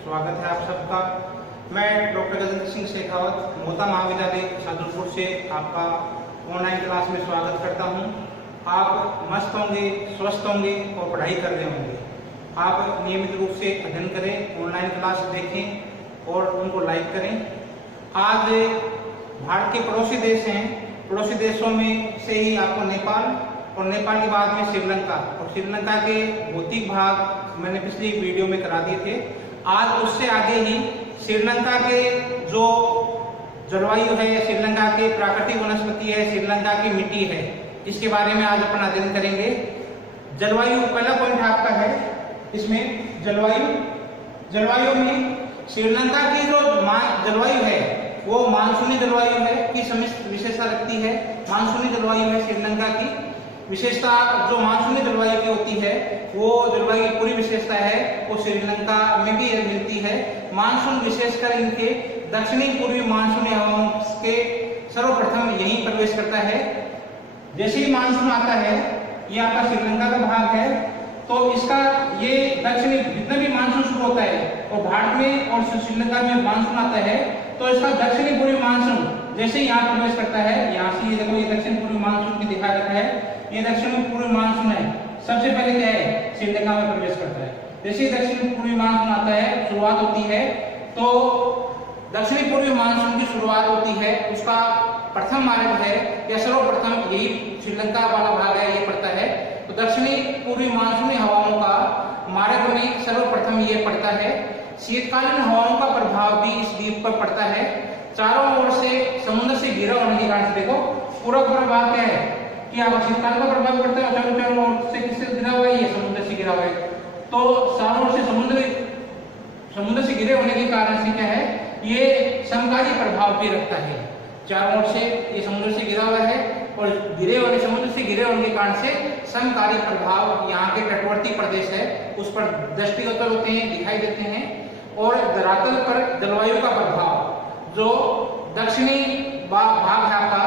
स्वागत है आप सबका। मैं डॉक्टर गजेंद्र सिंह शेखावत मोता महाविद्यालय शाहजहांपुर से आपका ऑनलाइन क्लास में स्वागत करता हूं। आप मस्त होंगे, स्वस्थ होंगे और पढ़ाई कर रहे होंगे। आप नियमित रूप से अध्ययन करें, ऑनलाइन क्लास देखें और उनको लाइक करें। आज भारत के पड़ोसी देश हैं, पड़ोसी देशों में से ही आपको नेपाल और नेपाल के बाद में श्रीलंका, और श्रीलंका के भौतिक भाग मैंने पिछली वीडियो में करा दिए थे। आज उससे आगे ही श्रीलंका के जो जलवायु है, श्रीलंका के प्राकृतिक वनस्पति है, श्रीलंका की मिट्टी है, इसके बारे में आज अपन अध्ययन करेंगे। जलवायु पहला पॉइंट आपका है इसमें जलवायु में श्रीलंका की जो जलवायु है वो मानसूनी जलवायु है की विशेषता रखती है। मानसूनी जलवायु है श्रीलंका की विशेषता। जो मानसूनी जलवायु की होती है वो जलवायु की पूरी विशेषता है वो श्रीलंका में भी मिलती है। मानसून विशेषकर इनके दक्षिणी पूर्वी मानसूनी हवाओं के सर्वप्रथम यहीं प्रवेश करता है। जैसे ही मानसून आता है, ये आपका श्रीलंका का भाग है, तो इसका ये दक्षिणी जितना भी मानसून शुरू होता है और भारत में और श्रीलंका में मानसून आता है, तो इसका दक्षिणी पूर्वी मानसून जैसे ही यहाँ प्रवेश करता है, यहाँ से ये देखो ये दक्षिण पूर्वी मानसून की दिखा रखा है, ये दक्षिण पूर्वी मानसून है। सबसे पहले क्या है, श्रीलंका में प्रवेश करता है। जैसे ही दक्षिण पूर्वी मानसून आता है, शुरुआत होती है, तो दक्षिणी पूर्वी मानसून की शुरुआत होती है, उसका प्रथम मार्ग है या सर्वप्रथम यही श्रीलंका वाला भाग है, ये पड़ता है। तो दक्षिणी पूर्वी मानसूनी हवाओं का मार्ग में सर्वप्रथम ये पड़ता है। शीतकालीन हवाओं का प्रभाव भी इस द्वीप पर पड़ता है। चारों ओर से समुद्र से घिरा होने के कारण से देखो पूरा भाग क्या है कि आप शीतकाल का प्रभाव पड़ता है, चारों ओर से किससे घिरा हुआ है, ये समुद्र से घिरा हुआ है। तो चारों ओर से समुद्र से घिरे होने के कारण से क्या है, ये समकारी प्रभाव भी रखता है। चारों ओर से ये समुद्र से घिरा हुआ है और समुद्र से घिरे होने के कारण से समकारी प्रभाव यहाँ के तटवर्ती प्रदेश है उस पर दृष्टिगोचर होते हैं, दिखाई देते हैं। और धरातल पर जलवायु का प्रभाव, जो दक्षिणी भाग है आपका,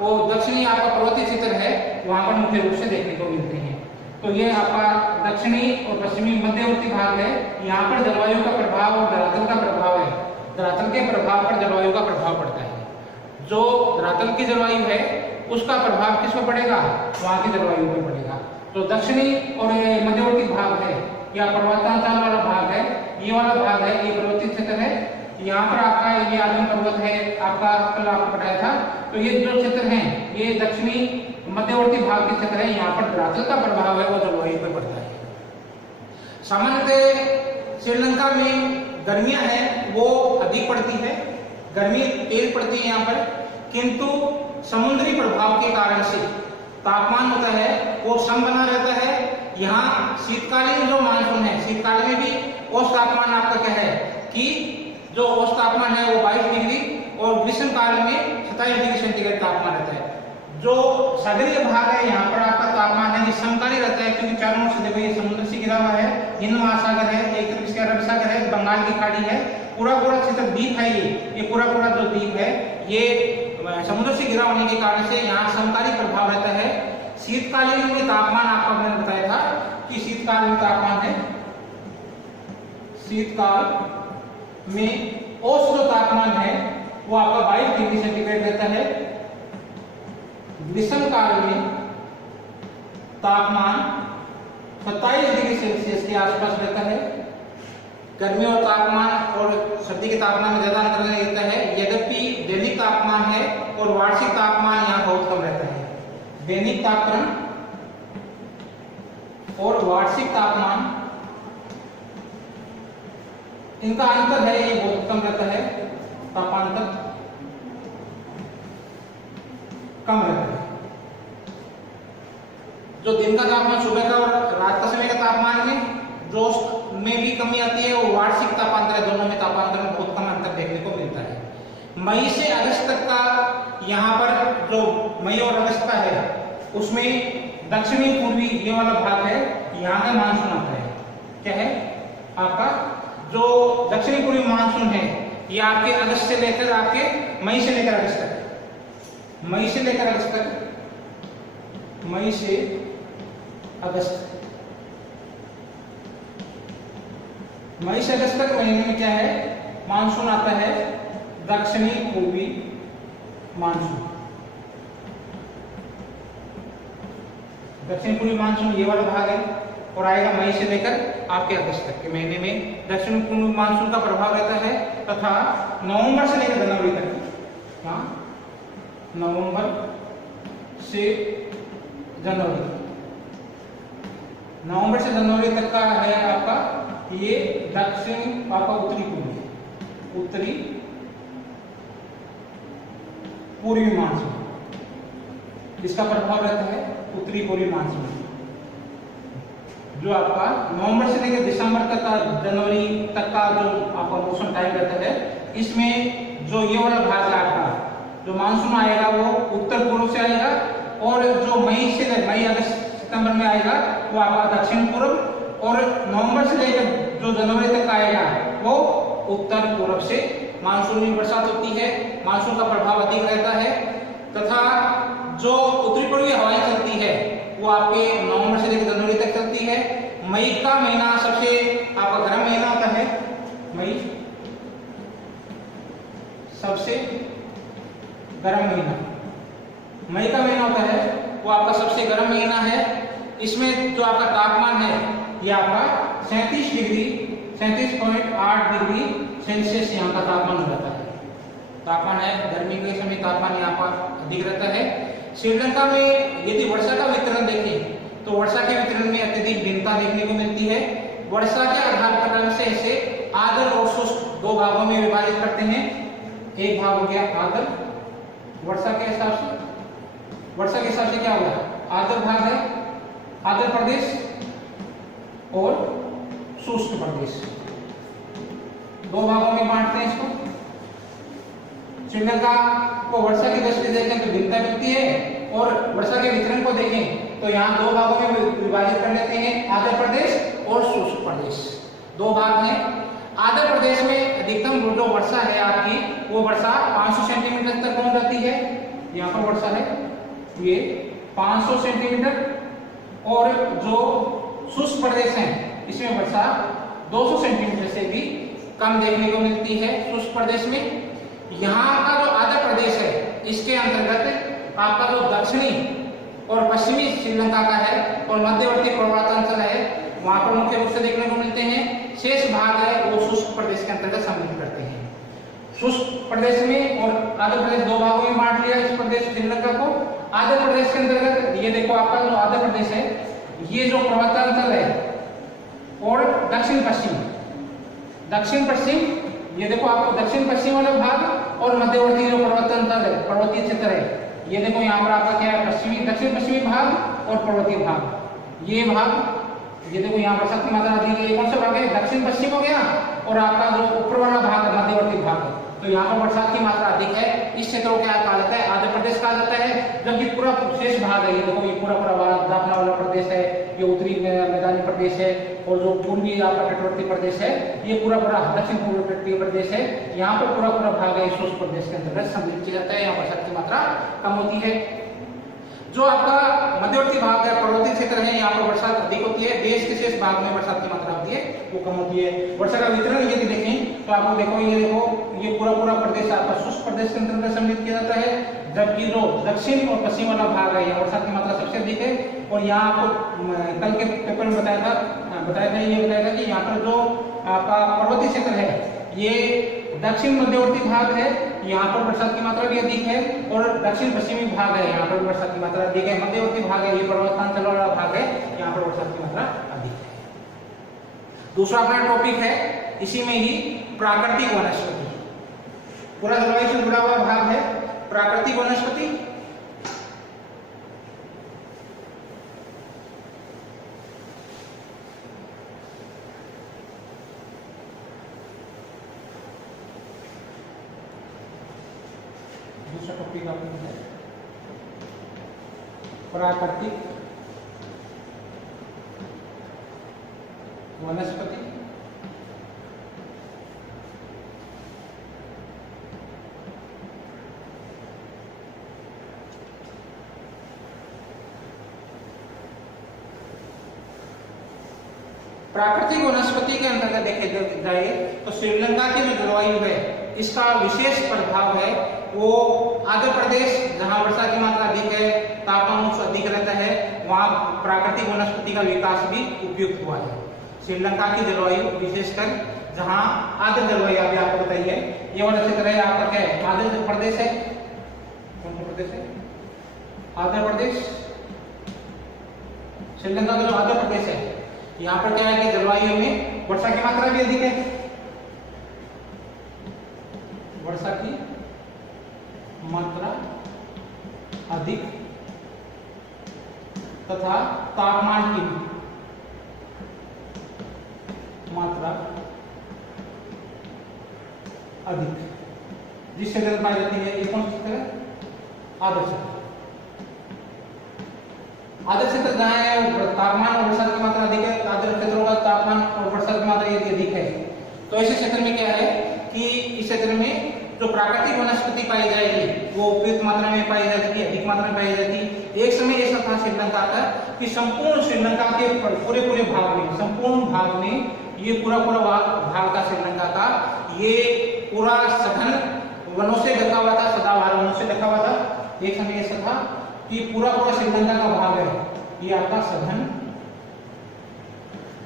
वो दक्षिणी आपका पर्वतीय क्षेत्र है, वहां पर मुख्य रूप से देखने को मिलते हैं। तो ये आपका दक्षिणी और पश्चिमी मध्यवर्ती भाग है, यहाँ पर जलवायु का प्रभाव और धरातल का प्रभाव है। धरातल के प्रभाव पर जलवायु का प्रभाव पड़ता है। जो धरातल की जलवायु है उसका प्रभाव किस पर पड़ेगा, वहां की जलवायु पर पड़ेगा। तो दक्षिणी और मध्यवर्ती भाग है या पर्वतांचल वाला भाग है, ये वाला भाग है, ये पर्वतीय क्षेत्र है। यहाँ पर आपका ये आदम पर्वत है, आपका कल आपको बताया था। तो ये जो क्षेत्र हैं ये दक्षिणी मध्यवर्ती भाग के क्षेत्र है, यहाँ पर धरातल का प्रभाव है वो जलवायु पर पड़ता है। सामान्यतः श्रीलंका में गर्मियां हैं वो अधिक पड़ती है, गर्मी तेज पड़ती है यहाँ पर, किंतु समुद्री प्रभाव के कारण से तापमान होता है वो सम बना रहता है। यहाँ शीतकालीन जो मानसून है, शीतकाल में भी औसत तापमान आपका क्या है कि जो औसत तापमान है वो 22 डिग्री और ग्रीष्म काल में 27 डिग्री सेंटीग्रेड तापमान रहता है। जो सागरीय भाग है यहाँ पर आपका तापमान है समकालीन रहता है, क्योंकि चारों ओर से देखो ये समुद्र से घिरा हुआ है, हिंद महासागर है, एक तरफ इसके अरब सागर है, बंगाल की खाड़ी है, पूरा क्षेत्र द्वीप है। ये पूरा जो द्वीप है ये समुद्र से घिरा होने के कारण से यहाँ समकालीन प्रभाव रहता है। शीतकालीन में तापमान आपको मैंने बताया था कि शीतकाल में तापमान है, शीतकाल में औसत जो तापमान है वो आपका 22 डिग्री सेंटीग्रेड रहता है। ग्रीष्म काल में तापमान 27 डिग्री सेल्सियस के आसपास रहता है। गर्मी और तापमान और सर्दी के तापमान में ज्यादा अंतर नहीं रहता है, यद्यपि दैनिक तापमान है और वार्षिक तापमान यहाँ बहुत कम रहता है। दैनिक तापमान और वार्षिक तापमान इनका अंतर है, ये बहुत कम रहता है, तापांतर कम रहता है। जो दिन का तापमान सुबह का और रात का समय का तापमान में जो में भी कमी आती है, वो वार्षिक तापांतर है, दोनों में तापांतर में बहुत कम अंतर देखने को मिलता है। मई से अगस्त तक का यहाँ पर जो मई और अगस्त का है उसमें दक्षिणी पूर्वी ये वाला भाग है, यहाँ का मानसून आता है। क्या है आपका जो दक्षिणी पूर्वी मानसून है ये आपके अगस्त से लेकर आपके मई से लेकर अगस्त तक, मई से लेकर अगस्त तक, मई से अगस्त मई से अगस्त तक महीने में क्या है, मानसून आता है, दक्षिणी पूर्वी मानसून। दक्षिण पूर्वी मानसून ये वाला भाग है और आएगा मई से लेकर आपके अगस्त तक के महीने में दक्षिण पूर्वी मानसून का प्रभाव रहता है। तथा नवंबर से लेकर जनवरी तक, हाँ, नवंबर से जनवरी, नवंबर से जनवरी तक का है आपका ये दक्षिण आपका उत्तरी पूर्वी मानसून, इसका प्रभाव रहता है उत्तरी पूर्वी मानसून, जो आपका नवंबर से लेकर दिसंबर तक का, जनवरी तक का जो आपका मौसम टाइम रहता है, इसमें जो ये वाला भाग है आपका, जो मानसून आएगा वो उत्तर पूर्व से आएगा, और जो मई अगस्त सितंबर में आएगा वो आपका दक्षिण पूर्व, और नवंबर से लेकर जो जनवरी तक आएगा वो उत्तर पूर्व से मानसून में बरसात होती है, मानसून का प्रभाव अधिक रहता है। तथा जो उत्तरी पूर्वी हवाएं चलती है वो आपके नवंबर से लेकर जनवरी तक चलती है। मई का महीना सबसे आपका गर्म महीना होता है, मई सबसे गर्म महीना, मई का महीना होता है वो आपका सबसे गर्म महीना है। इसमें जो आपका तापमान है ये आपका 37.8 डिग्री सेल्सियस यहाँ का तापमान हो जाता है। तापमान है, गर्मी के समय तापमान यहाँ पर अधिक रहता है। श्रीलंका में यदि वर्षा का वितरण देखें तो वर्षा के वितरण में अत्यधिक भिन्नता देखने को मिलती है। वर्षा के आधार पर क्रम से इसे आर्द्र और शुष्क दो भागों में विभाजित करते हैं। एक भाग हो गया आर्द्र, वर्षा के हिसाब से क्या होगा, आर्द्र भाग है, आर्द्र प्रदेश और शुष्क प्रदेश, दो भागों में बांटते हैं इसको। श्रीलंका को वर्षा की दृष्टि देखें तो भिन्नता मिलती है, और वर्षा के वितरण को देखें तो यहाँ दो भागों में विभाजित कर लेते हैं, आंध्र प्रदेश और शुष्क प्रदेश, दो भाग हैं। आंध्र प्रदेश में अधिकतम जो वर्षा है आपकी, वो वर्षा 500 सेंटीमीटर तक पहुंच जाती है। यहाँ पर वर्षा है ये 500 सेंटीमीटर, और जो शुष्क प्रदेश है इसमें वर्षा 200 सेंटीमीटर से भी कम देखने को मिलती है। शुष्क प्रदेश में यहाँ का जो आंध्र प्रदेश है इसके अंतर्गत आपका जो दक्षिणी और पश्चिमी श्रीलंका का है और मध्यवर्ती पर्वतांचल है वहां पर मुख्य रूप से देखने को मिलते हैं। शेष भाग है वो शुष्क प्रदेश के अंतर्गत सम्मिलित करते हैं। शुष्क प्रदेश में और आंध्र प्रदेश दो भागों में बांट लिया इस प्रदेश श्रीलंका को। आंध्र प्रदेश के अंतर्गत ये देखो आपका जो आंध्र प्रदेश है ये जो पर्वतांचल है और दक्षिण पश्चिम ये देखो आपको दक्षिण पश्चिम वाला भाग और मध्यवर्ती जो पर्वतांचल है, पर्वतीय क्षेत्र है, ये देखो यहाँ पर आपका क्या है, दक्षिण पश्चिमी भाग और पर्वतीय भाग। ये भाग ये देखो यहाँ पर शक्ति मात्रा दी गई, कौन सा भाग है, दक्षिण पश्चिम हो गया, और आपका जो ऊपर वाला भाग मध्यवर्ती भाग है। तो यहाँ पर बरसात की मात्रा अधिक है। इस क्षेत्र को क्या कहा जाता है, आंध्र प्रदेश कहा जाता है। जबकि पूरा शेष भाग है, ये देखो ये पूरा दापना वाला प्रदेश है, ये उत्तरी मैदानी प्रदेश है, और जो पूर्वी आपका तटवर्ती प्रदेश है ये पूरा दक्षिण पूर्व तटीय प्रदेश है। यहाँ पर पूरा भाग है शुष्क प्रदेश के अंतर्गत सम्मिलित किया जाता है। यहाँ बरसात की मात्रा कम होती है। जो आपका मध्यवर्ती भाग है, पर्वतीय क्षेत्र है, यहाँ पर बरसात अधिक होती है। देश के शेष भाग में बरसात की मात्रा होती है वो कम होती है। वर्षा का वितरण यदि देखें तो आपको देखो ये पूरा प्रदेश आपका शुष्क प्रदेश के अंतर्गत सम्मिलित किया जाता है। जबकि जो दक्षिण और पश्चिम वाला भाग है यहाँ बरसात की मात्रा सबसे अधिक है। और यहाँ आपको कल के पेपर में बताया था कि यहाँ पर जो आपका पर्वतीय क्षेत्र है ये दक्षिण मध्यवर्ती भाग है, यहाँ पर बरसात की मात्रा भी अधिक है, और दक्षिण पश्चिमी भाग है यहाँ पर बरसात की मात्रा अधिक है। मध्यवर्ती भाग है ये पर्वतांचल वाला भाग है, यहाँ पर बरसात की मात्रा अधिक है। दूसरा अपना टॉपिक है इसी में ही प्राकृतिक वनस्पति। पूरा जलवायु से जुड़ा हुआ भाग है प्राकृतिक वनस्पति। दूसरा टॉपिक आपको है प्राकृतिक वनस्पति। प्राकृतिक वनस्पति के अंतर्गत देखे जाए तो श्रीलंका की जो जलवायु है इसका विशेष प्रभाव है वो आंध्र प्रदेश, जहां वर्षा की मात्रा अधिक है, तापमान उच्च अधिक रहता है, वहां प्राकृतिक वनस्पति का विकास भी उपयुक्त हुआ है। श्रीलंका की जलवायु विशेषकर जहां आर्द्र जलवायु अभी आपको बताइए, ये वाला क्षेत्र है आपका क्या है, आंध्र प्रदेश है। कौन सा प्रदेश है? आंध्र प्रदेश। श्रीलंका का जो आंध्र प्रदेश है यहाँ पर क्या है कि जलवायु में वर्षा की मात्रा भी अधिक है, वर्षा की मात्रा अधिक तथा तापमान की मात्रा अधिक जिस क्षेत्र में पाई जाती है। ये कौन सा क्षेत्र है? आर्द्र क्षेत्र। आर्द्र क्षेत्र जहां है तापमान और वर्षा की मात्रा अधिक है, आर्द्र क्षेत्रों का तापमान और वर्षा की मात्रा यदि अधिक है तो ऐसे क्षेत्र में क्या है कि इस क्षेत्र में जो प्राकृतिक वनस्पति पाई जाएगी वो उपयुक्त मात्रा में पाई जाती है, अधिक मात्रा में पाई जाती है। एक समय ऐसा था श्रीलंका का कि संपूर्ण श्रीलंका के पूरे भाग में, संपूर्ण भाग में, ये पूरा भाग का श्रीलंका का ये पूरा सघन वनों से ढका हुआ था, सदाबहार वनों से ढका हुआ था। एक समय ऐसा था कि पूरा श्रीलंका का भाग है ये आपका सघन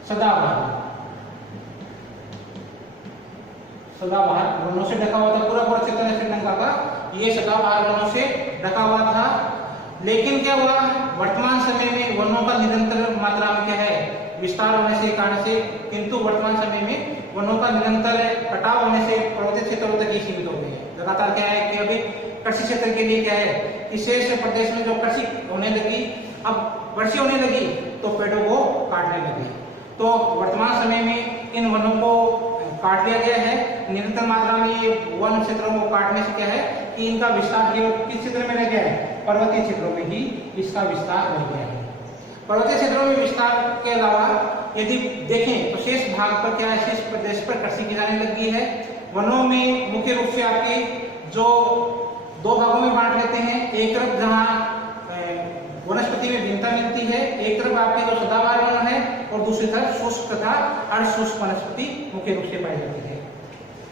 सदाबहार वनों से ढका हुआ था। पूरा क्षेत्र है श्रीलंका का ये सदाबहार वनों से ढका हुआ था। लेकिन क्या हुआ, वर्तमान समय में वनों का निरंतर मात्रा में क्या है विस्तार होने से कारण से, किंतु वर्तमान समय में वनों का निरंतर कटाव होने से पर्वतीय क्षेत्रों तक ही सीमित हो गए हैं। लगातार क्या है कि अभी कृषि क्षेत्र के लिए क्या है कि शेष प्रदेश में जो कृषि होने लगी, अब वर्षा होने लगी तो पेड़ों को काटने लगी। तो वर्तमान समय में इन वनों को काट दिया गया है। निरंतर मात्रा में ये वन क्षेत्रों को काटने से क्या है कि इनका विस्तार किस क्षेत्र में रह गया है, पर्वतीय क्षेत्रों में ही इसका विस्तार रह गया है। पर्वतीय क्षेत्रों में विस्तार के अलावा यदि देखें तो शेष भाग पर क्या है, शेष प्रदेश पर कृषि की जाने लगी है। वनों में मुख्य रूप से आपके जो दो भागों में बांट लेते हैं, एक तरफ जहां वनस्पति में भिन्नता मिलती है, एक तरफ आपके जो सदाबहार वन है और दूसरी तरफ शुष्क तथा अर्धशुष्क वनस्पति मुख्य रूप से पाई जाती है।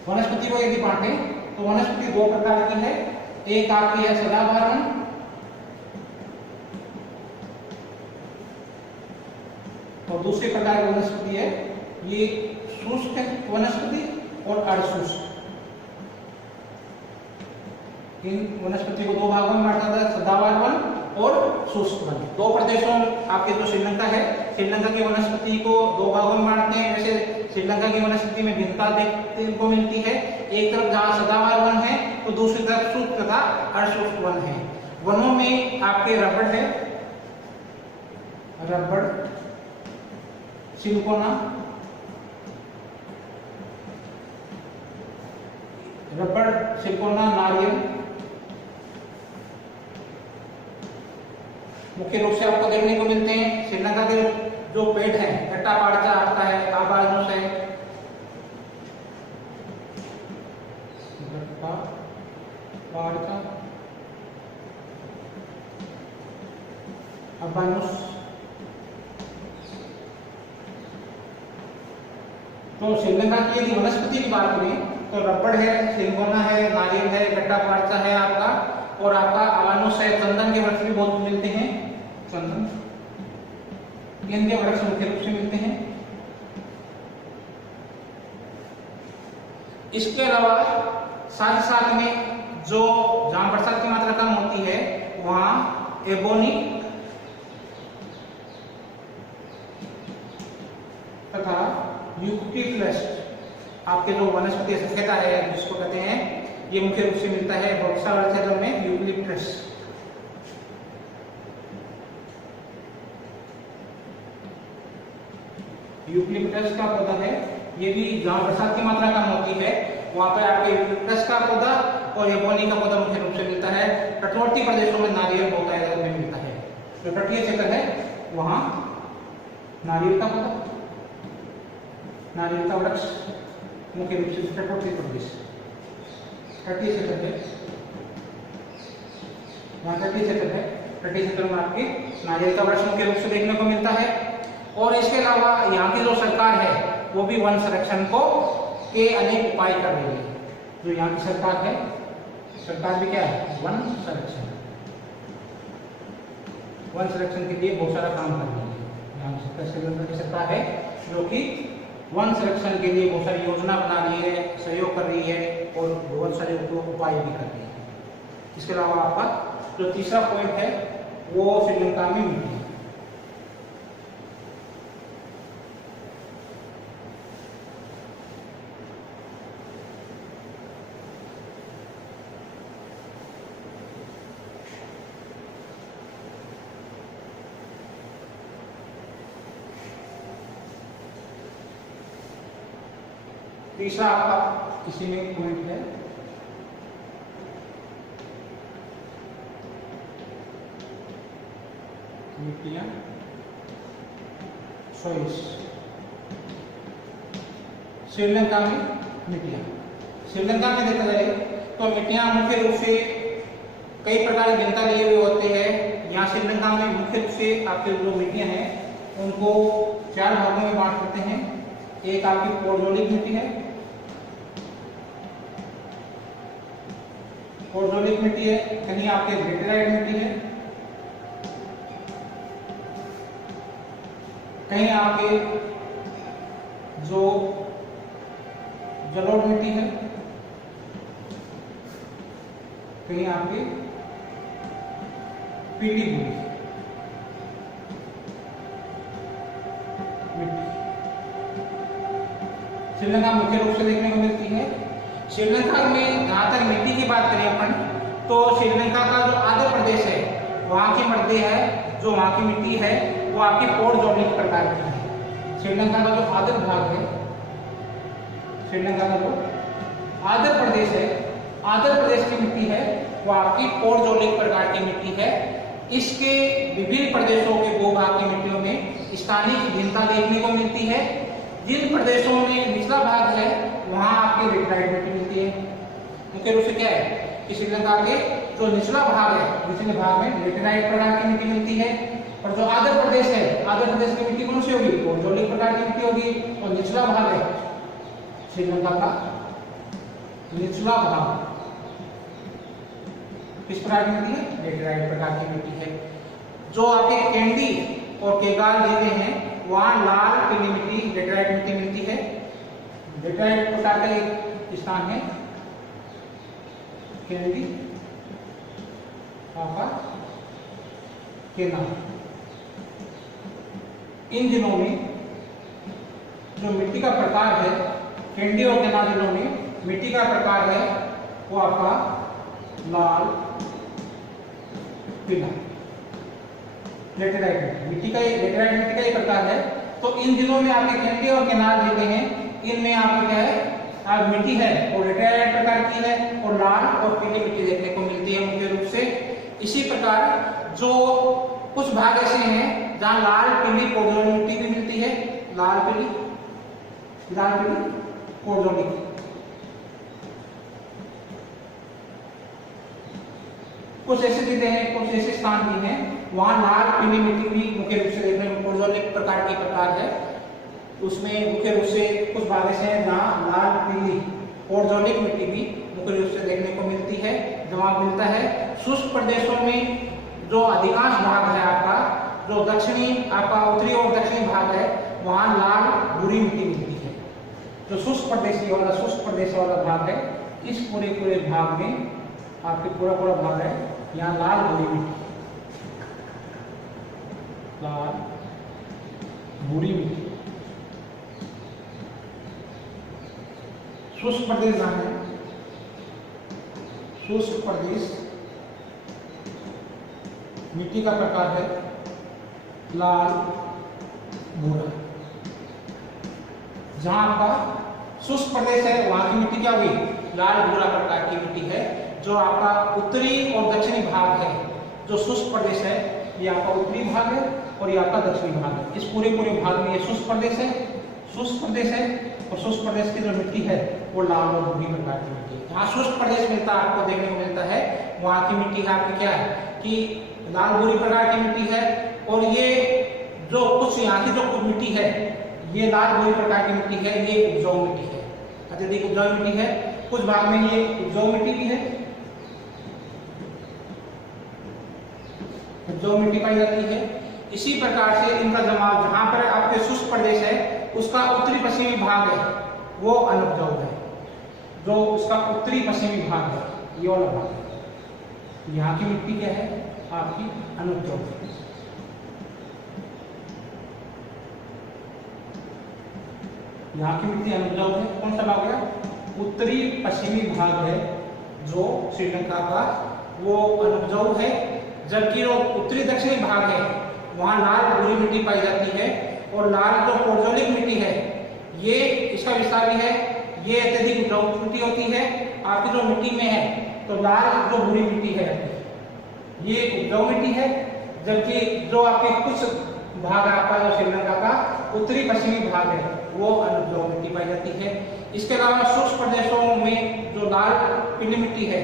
वनस्पति को यदि बांटे तो वनस्पति दो प्रकार की है, एक आपकी है सदाबहार वन और दूसरे प्रकार की वनस्पति है ये शुष्क वनस्पति और अर्धशुष्क। इन वनस्पति को दो भागों में बांटा था, सदाबहार वन और शुष्क वन। दो प्रदेशों आपके जो श्रीलंका है, श्रीलंका की वनस्पति को दो भागों में बांटते हैं। वैसे श्रीलंका की वनस्पति में भिन्नता देखने को मिलती है, एक तरफ जहां सदाबहार वन है तो दूसरी तरफ शुष्क तथा अर्धशुष्क वन है। वनों में आपके रबड़ है, रबड़, सिंकोना, रबड़, सिंकोना, नारियल मुख्य रूप से आपको देखने को मिलते हैं। श्रीलंका के जो पेड़ है, गट्टा पाड़चा आपका है, आबानुस है, गट्टा पाड़चा, आबानुस। तो श्रीलंका की यदि वनस्पति की बात करें तो रबड़ है, सिंगोना है, नारियल है, गट्टा पाड़चा है आपका, और आपका आबानुस है। चंदन के वृक्ष भी बहुत मिलते हैं, चंदन इनके वृक्ष मुख्य रूप से मिलते हैं। इसके अलावा साथ साथ में जो जहां बरसात की मात्रा कम होती है वहां एबोनी तथा यूकेलिप्टस आपके जो वनस्पति सफेदा है जिसको कहते हैं, ये मुख्य रूप से मिलता है बक्सा क्षेत्र में यूकेलिप्टस। यूकेलिप्टस का पौधा है, ये भी जहां बरसात की मात्रा कम होती है वहां पर आपके यूकेलिप्टस का पौधा और एबोनी का पौधा मुख्य रूप से मिलता है। तटवर्ती प्रदेशों में नारियल बहुत ज्यादा मिलता है। जो तटीय क्षेत्र है वहां नारियल का पौधा, नारियल का वृक्ष मुख्य रूप से तटवर्ती प्रदेश, तटीय क्षेत्र है, वहां तटीय क्षेत्र है, तटीय क्षेत्र में आपके नारियल का वृक्ष मुख्य रूप से देखने को मिलता है। और इसके अलावा यहाँ की जो सरकार है वो भी वन संरक्षण को के अनेक उपाय कर रही है। जो यहाँ की सरकार है, सरकार भी क्या है, वन संरक्षण, वन संरक्षण के लिए बहुत सारा काम कर रही है। यहाँ श्रीलंका की सरकार है जो कि वन संरक्षण के लिए बहुत सारी योजना बना रही है, सहयोग कर रही है और बहुत सारे उपाय भी कर रही है। इसके अलावा आपका जो तीसरा पॉइंट है वो श्रीलंका में मिट्टी है। तीसरा आपका इसी में पॉइंट है मिट्टियां, सॉइल्स। श्रीलंका में मिट्टियां, श्रीलंका में देखा जाए तो मिट्टियां मुख्य रूप से कई प्रकार की भिन्नता लिए हुए होते हैं। यहाँ श्रीलंका में मुख्य रूप से आपके जो मिट्टियां हैं उनको 4 भागों में बांट सकते हैं। एक आपकी पोडोलिक मिट्टी है, पोडोलिक मिट्टी है, कहीं आपके लेटेराइट मिट्टी है, कहीं आपके जो जलोढ़ मिट्टी है, कहीं आपके पीटी मिट्टी। श्रीलंका मुख्य रूप से देखने को मिलती है। श्रीलंका में जहाँ तक मिट्टी की बात करें अपन, तो श्रीलंका का जो आंध्र प्रदेश है वहाँ की मिट्टी है, जो वहाँ की मिट्टी है वो आपकी पोडोलिक प्रकार की है। श्रीलंका का जो आंध्र भाग है, श्रीलंका का जो आंध्र प्रदेश है, आंध्र प्रदेश की मिट्टी है वो आपकी पोडोलिक प्रकार की मिट्टी है। इसके विभिन्न प्रदेशों के भूभाग की मिट्टियों में स्थानीय भिन्नता देखने को मिलती है। जिन प्रदेशों में निचला भाग है वहां आपकी लेटेराइट मिट्टी मिलती है। मुख्य रूप से क्या है कि श्रीलंका के जो निचला भाग है, निचले भाग में लेटेराइट प्रकार की मिट्टी मिलती है। और जो आंध्र प्रदेश है, आंध्र प्रदेश की मिट्टी कौन सी होगी, पोडोलिक प्रकार की मिट्टी होगी। और निचला भाग है श्रीलंका का निचला भाग किस प्रकार की मिट्टी है, लेटेराइट प्रकार की मिट्टी है। जो आपके कैंडी और केगाल जिले हैं वहां लाल पीली मिट्टी, लेटेराइट मिट्टी मिलती है। लेटेराइट प्रकार का एक स्थान है कैंडी, केना। इन जिलों में जो मिट्टी का प्रकार है, कैंडी और केना जिलों में मिट्टी का प्रकार है वो आपका लाल पीला लेटेराइट मिट्टी का, लेटेराइट मिट्टी का एक प्रकार है। तो इन जिलों में आपके कैंडी और केनाल जिले हैं, इनमें आपके क्या है आप मिट्टी है और लेटेराइट प्रकार की है और लाल और पीली मिट्टी देखने को मिलती है मुख्य रूप से। इसी प्रकार जो कुछ भाग ऐसे हैं जहाँ लाल पीली पोडोलिक मिट्टी भी मिलती है, लाल पीली पोडोलिक। कुछ ऐसे जिले हैं, कुछ ऐसे स्थान भी हैं वहां लाल पीली मिट्टी भी मुख्य रूप से देखने में पोडोलिक प्रकार की प्रकार है। उसमें मुख्य रूप से कुछ भाग ऐसे हैं जहाँ लाल पीली पोडोलिक मिट्टी भी मुख्य रूप से देखने को मिलती है। जवाब मिलता है शुष्क प्रदेशों में जो अधिकांश भाग है आपका, जो दक्षिणी आपका उत्तरी और दक्षिणी भाग है वहां लाल भूरी मिट्टी मिलती है। जो शुष्क प्रदेश वाला भाग है, इस पूरे भाग में आपके पूरा भाग है यहाँ लाल भूरी मिट्टी, लाल भूरी मिट्टी। शुष्क प्रदेश जहाँ है, शुष्क प्रदेश मिट्टी का प्रकार है लाल भूरा। जहां आपका शुष्क प्रदेश है वहां की मिट्टी क्या हुई, लाल भूरा प्रकार की मिट्टी है। जो आपका उत्तरी और दक्षिणी भाग है, जो शुष्क प्रदेश है, ये आपका उत्तरी भाग है और ये आपका दक्षिणी भाग है। इस पूरे भाग में ये शुष्क प्रदेश है, और शुष्क प्रदेश की जो मिट्टी है वो लाल और भूरी प्रकार की मिट्टी है। जहाँ शुष्क प्रदेश मिलता है आपको देखने को मिलता है वहां की मिट्टी है आपकी क्या है कि लाल भूरी प्रकार की मिट्टी है। और ये जो कुछ यहाँ की जो मिट्टी है, ये लाल भूरी प्रकार की मिट्टी है, ये उपजाऊ मिट्टी है, अत्यधिक उपजाऊ मिट्टी है। कुछ भाग में ये उपजाऊ मिट्टी भी है, उपजाऊ मिट्टी पाई जाती है। इसी प्रकार से इनका जमाव जहां पर आपके शुष्क प्रदेश है उसका उत्तरी पश्चिमी भाग है वो अनुपजाऊ है। जो उसका उत्तरी पश्चिमी भाग है ये वाला भाग है, यहाँ की मिट्टी क्या है आपकी अनुपजाऊ है। यहाँ की मिट्टी अनुपजाऊ है। कौन सा भाग है? उत्तरी पश्चिमी भाग है जो श्रीलंका का वो अनुपजाऊ है, जबकि जो उत्तरी दक्षिणी भाग है वहाँ लाल भूरी मिट्टी पाई जाती है। और लाल जो पोर्जोलिक मिट्टी है ये इसका विस्तार भी है, ये अत्यधिक उपजाऊ मिट्टी होती है। आपकी जो मिट्टी में है तो लाल जो भूरी मिट्टी है ये उपजाऊ मिट्टी है, जबकि जो आपके कुछ भाग आपका जो श्रीलंका का उत्तरी पश्चिमी भाग है वो अनुपजाऊ मिट्टी पाई जाती है। इसके अलावा शुष्क प्रदेशों में जो लाल पीली मिट्टी है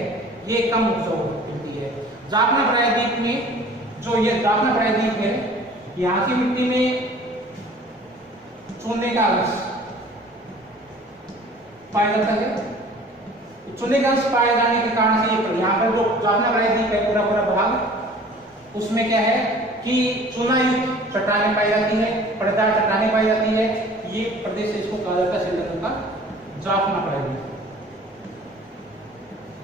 ये कम उपजाऊ मिट्टी है। जाफना प्रायद्वीप में जो ये जाफना प्रायद्वीप है यहाँ की मिट्टी में चूने का अंश पाया जाता है। चूने का अंश पाए जाने के कारण से यहाँ पर जो जाफना प्रायद्वीप है पूरा पूरा भाग उसमें क्या है कि चूना युक्त चट्टानें पाई जाती है, पड़ेदार चट्टानें पाई जाती है। ये प्रदेश इसको कहा जाता है श्रीलंका का जाफना प्रायद्वीप।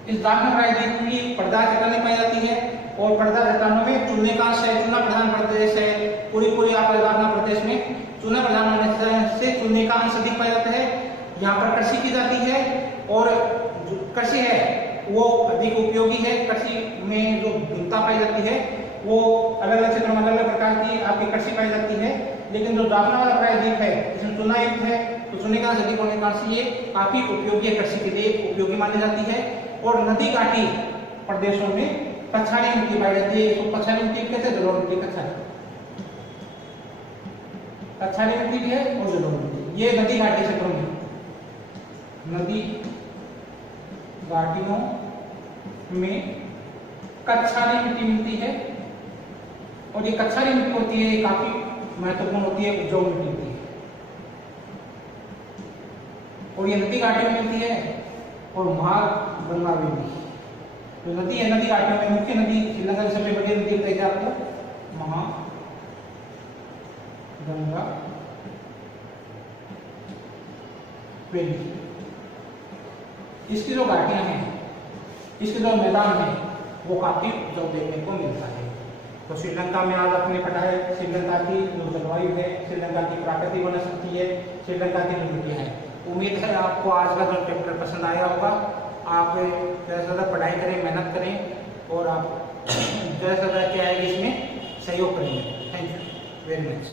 इस जाफना प्रायद्वीप में पड़ेदार चट्टानें पाई जाती है और पड़ेदार चट्टानों में चूने का अंश है, चूना प्रधान प्रदेश है। पूरी आपके जाफना प्रदेश में चूना प्रधान होने से चूने का अंश अधिक पाया जाता है। यहाँ पर कृषि की जाती है और जो कृषि है वो अधिक उपयोगी है। कृषि में जो भिन्नता पाई जाती है वो अलग अलग क्षेत्रों में अलग अलग प्रकार की आपकी कृषि पाई जाती है। लेकिन जो जाफना वाला प्रायद्वीप है इसमें चूना युक्त है तो चूने का अंश अधिक होने के कारण से ये काफी उपयोगी है, कृषि के लिए उपयोगी मानी जाती है। और नदी घाटी प्रदेशों में कछारी मिट्टी पाई जाती है। इसको कछारी मिट्टी कहते हैं, जलोढ़ मिट्टी कछारी मिट्टी भी है और जलोढ़ मिट्टी। ये नदी घाटी क्षेत्रों में, नदी घाटियों में कछारी मिट्टी मिलती है। और ये कछारी मिट्टी होती है काफी महत्वपूर्ण होती है, उपजाऊ मिट्टी होती है। और ये नदी घाटी में मिलती है और महागंगा में भी। जो नदी है नदी घाटी में मुख्य नदी श्रीलंका की सबसे बड़ी नदी बताइए आपको महागंगा। इसकी जो घाटियां हैं, इसके जो मैदान है वो काफी उपजाऊ देखने को मिलता है। तो श्रीलंका में आज आपने पढ़ा है श्रीलंका की जो जलवायु है, श्रीलंका की प्राकृतिक वनस्पति है, श्रीलंका की मिट्टी है। उम्मीद है आपको आज का जो चैप्टर पसंद आया होगा। आप ज़्यादा से ज़्यादा पढ़ाई करें, मेहनत करें और आप ज़्यादा से ज़्यादा क्या है इसमें सहयोग करेंगे। Thank you very much.